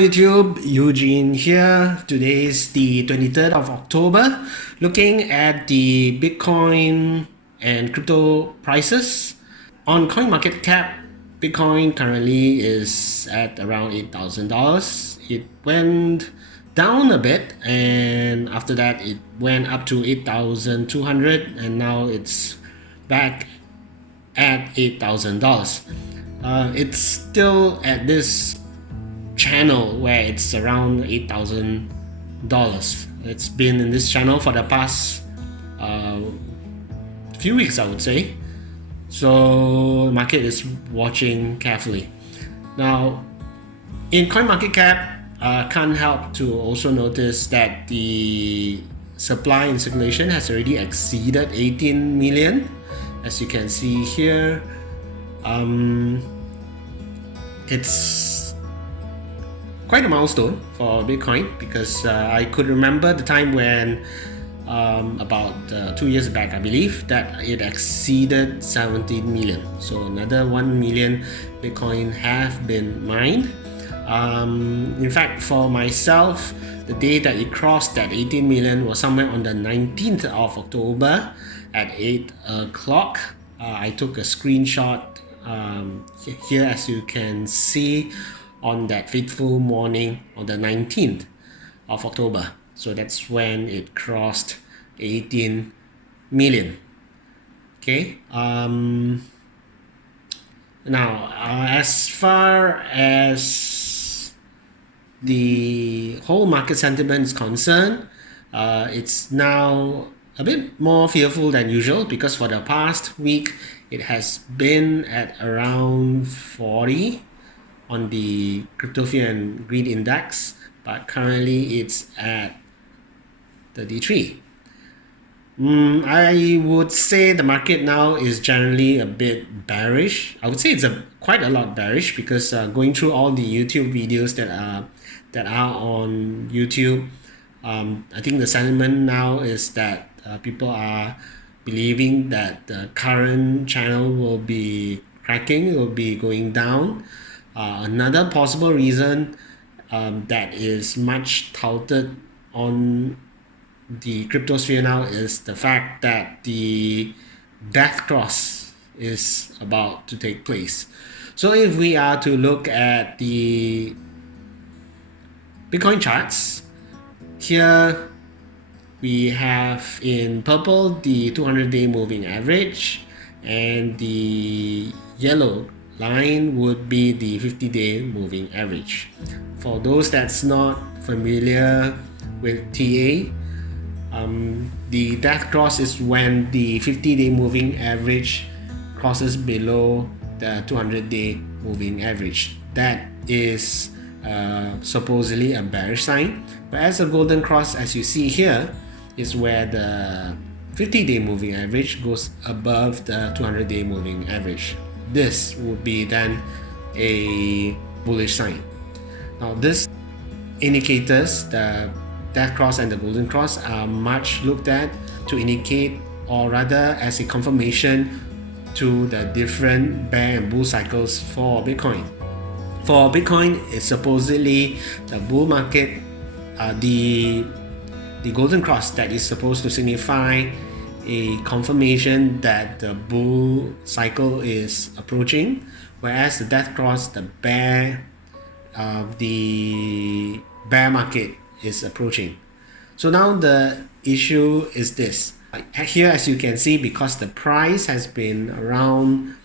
Hello YouTube, Eugene here. Today is the 23rd of October. Looking at the Bitcoin and crypto prices. On CoinMarketCap, Bitcoin currently is at around $8,000. It went down a bit and after that it went up to 8,200 and now it's back at $8,000. It's still at this channel where it's around $8,000. It's been in this channel for the past few weeks, I would say. So the market is watching carefully. Now, in CoinMarketCap, can't help to also notice that the supply in circulation has already exceeded 18 million. As you can see here, it's quite a milestone for Bitcoin because I could remember the time when about 2 years back, I believe, that it exceeded 17 million. So another 1 million Bitcoin have been mined. In fact, for myself, the day that it crossed that 18 million was somewhere on the 19th of October at 8 o'clock. I took a screenshot here, as you can see, on that fateful morning on the 19th of October. So that's when it crossed 18 million. Okay. Now, as far as the whole market sentiment is concerned, it's now a bit more fearful than usual because for the past week it has been at around 40 on the crypto fear and greed index, but currently it's at 33. I would say the market now is generally a bit bearish. I would say it's quite a lot bearish because going through all the YouTube videos that are on YouTube, I think the sentiment now is that people are believing that the current channel will be cracking, it will be going down. Another possible reason that is much touted on the cryptosphere now is the fact that the death cross is about to take place. So if we are to look at the Bitcoin charts, here we have in purple the 200-day moving average, and the yellow line would be the 50-day moving average. For those that's not familiar with TA, the death cross is when the 50-day moving average crosses below the 200-day moving average. That is supposedly a bearish sign, whereas a golden cross, as you see here, is where the 50-day moving average goes above the 200-day moving average. This would be then a bullish sign. Now, these indicators, the death cross and the golden cross, are much looked at to indicate, or rather as a confirmation to the different bear and bull cycles for Bitcoin. For Bitcoin, it's supposedly the bull market, the golden cross that is supposed to signify a confirmation that the bull cycle is approaching, whereas the death cross, the bear market is approaching. So now the issue is this. Here, as you can see, because the price has been around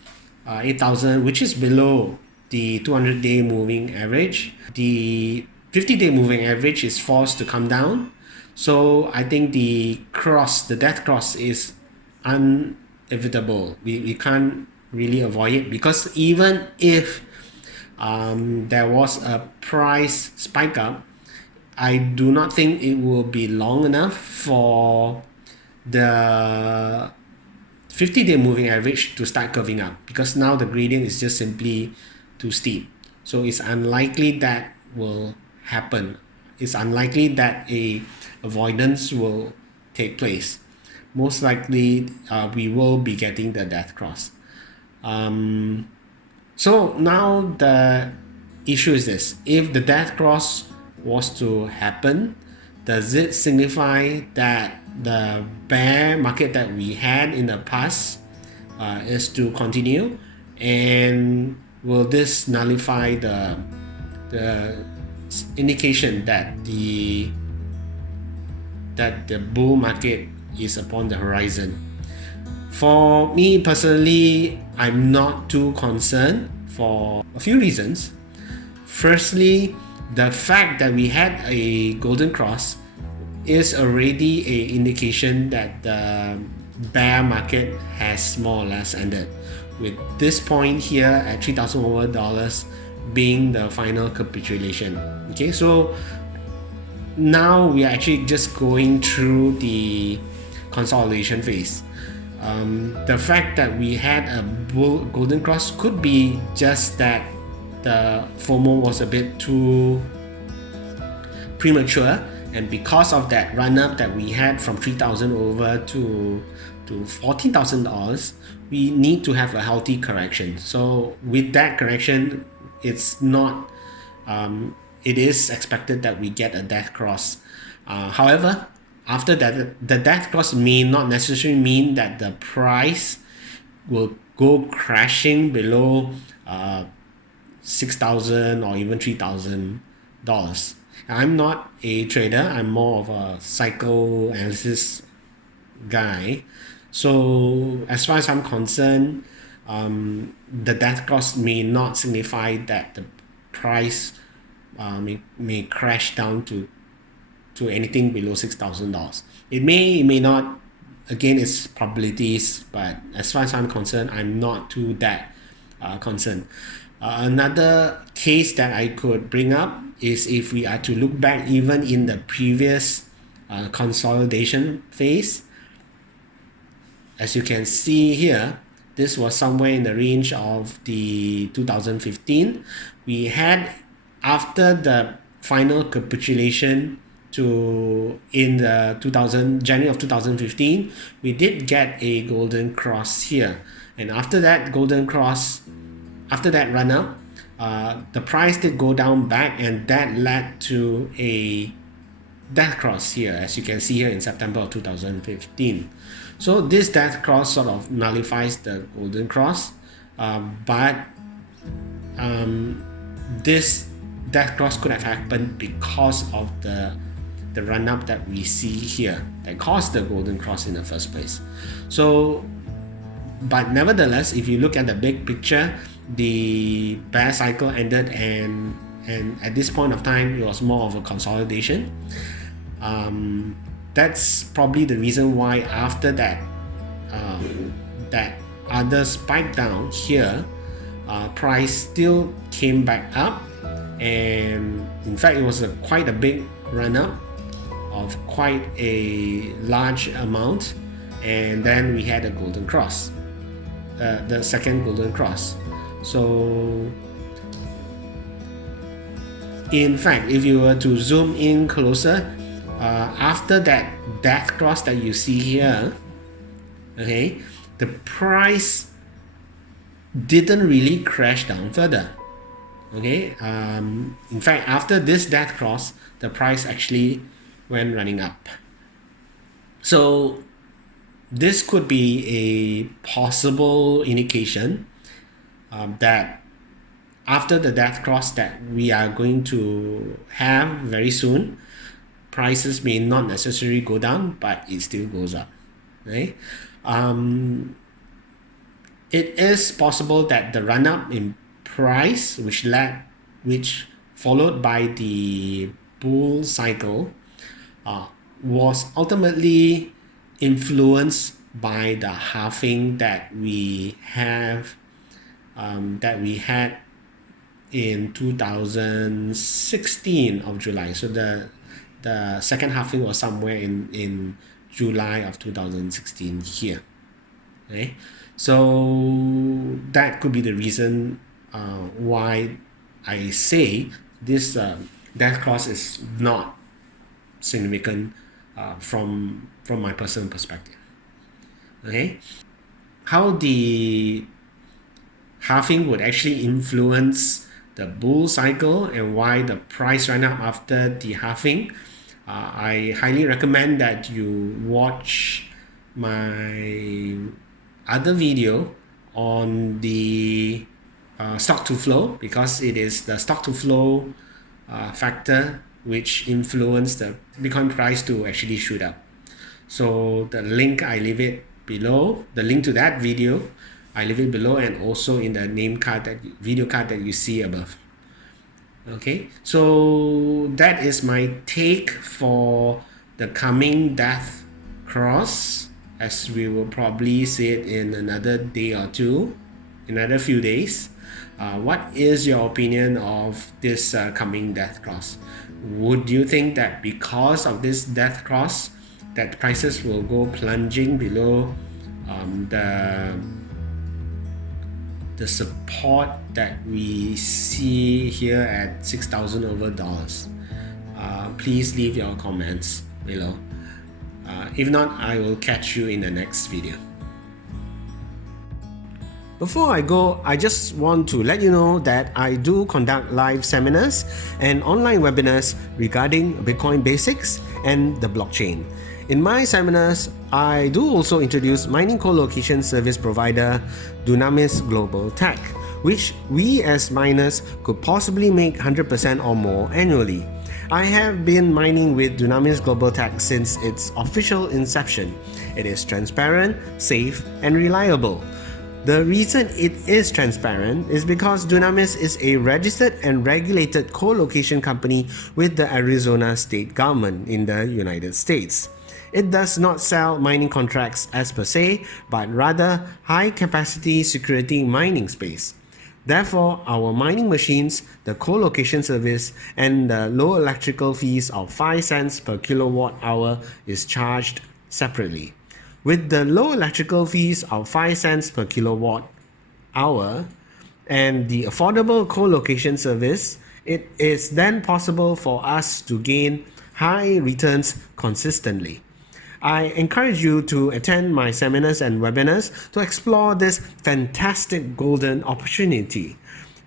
8,000, which is below the 200-day moving average, the 50-day moving average is forced to come down. So I think the death cross is inevitable. We can't really avoid it, because even if there was a price spike up, I do not think it will be long enough for the 50-day moving average to start curving up, because now the gradient is just simply too steep. So it's unlikely that will happen. It's unlikely that a avoidance will take place. Most likely we will be getting the death cross. So now the issue is this: if the death cross was to happen, does it signify that the bear market that we had in the past is to continue, and will this nullify the indication that the bull market is upon the horizon? For me personally, I'm not too concerned for a few reasons. Firstly, the fact that we had a golden cross is already an indication that the bear market has more or less ended, with this point here at $3,000 over being the final capitulation. Okay, so now we are actually just going through the consolidation phase. The fact that we had a golden cross could be just that the FOMO was a bit too premature, and because of that run up that we had from 3,000 over to $14,000, we need to have a healthy correction. So with that correction, it's not it is expected that we get a death cross. However, after that, the death cross may not necessarily mean that the price will go crashing below $6,000 or even $3,000. I'm not a trader. I'm more of a psychoanalysis guy. So as far as I'm concerned, the death cross may not signify that the price may crash down to anything below $6,000. It may not. Again, it's probabilities, but as far as I'm concerned, I'm not too that concerned. Another case that I could bring up is if we are to look back even in the previous consolidation phase. As you can see here, this was somewhere in the range of the 2015. We had, after the final capitulation in the January of 2015, we did get a golden cross here, and after that golden cross, after that run up, the price did go down back, and that led to a death cross here, as you can see here in September of 2015. So this death cross sort of nullifies the golden cross, but this death cross could have happened because of the run up that we see here that caused the golden cross in the first place. So, but nevertheless, if you look at the big picture, the bear cycle ended, and at this point of time it was more of a consolidation. That's probably the reason why after that that other spike down here, price still came back up, and in fact it was quite a big run up of quite a large amount, and then we had a golden cross, the second golden cross. So in fact, if you were to zoom in closer, after that death cross that you see here, okay, the price didn't really crash down further. Okay, in fact, after this death cross, the price actually went running up. So this could be a possible indication that after the death cross that we are going to have very soon, prices may not necessarily go down, but it still goes up, right? It is possible that the run up in price, which followed by the bull cycle, was ultimately influenced by the halving that we had in 2016 of July. So the second halving was somewhere in July of 2016 here. Okay, so that could be the reason why I say this death cross is not significant from my personal perspective. Okay, how the halving would actually influence the bull cycle and why the price ran up after the halving, I highly recommend that you watch my other video on the stock to flow, because it is the stock to flow factor which influenced the Bitcoin price to actually shoot up. So the link, I leave it below, the link to that video I leave it below, and also in the name card, that video card that you see above. Okay, so that is my take for the coming death cross, as we will probably see it in another day or two, another few days. What is your opinion of this coming death cross? Would you think that because of this death cross that prices will go plunging below the support that we see here at 6,000 over dollars? Please leave your comments below. If not, I will catch you in the next video. Before I go, I just want to let you know that I do conduct live seminars and online webinars regarding Bitcoin basics and the blockchain. In my seminars, I do also introduce mining co-location service provider Dunamis Global Tech, which we as miners could possibly make 100% or more annually. I have been mining with Dunamis Global Tech since its official inception. It is transparent, safe, and reliable. The reason it is transparent is because Dunamis is a registered and regulated co-location company with the Arizona state government in the United States. It does not sell mining contracts as per se, but rather high-capacity security mining space. Therefore, our mining machines, the co-location service, and the low electrical fees of 5 cents per kilowatt hour is charged separately. With the low electrical fees of 5 cents per kilowatt hour and the affordable co-location service, it is then possible for us to gain high returns consistently. I encourage you to attend my seminars and webinars to explore this fantastic golden opportunity.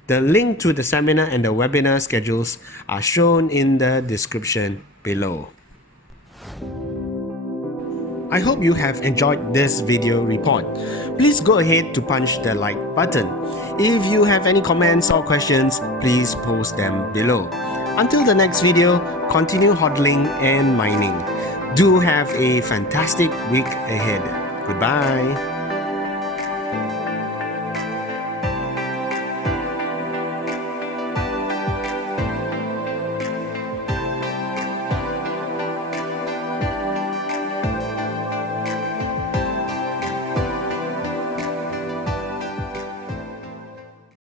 The link to the seminar and the webinar schedules are shown in the description below. I hope you have enjoyed this video report. Please go ahead to punch the like button. If you have any comments or questions, please post them below. Until the next video, continue hodling and mining. Do have a fantastic week ahead. Goodbye.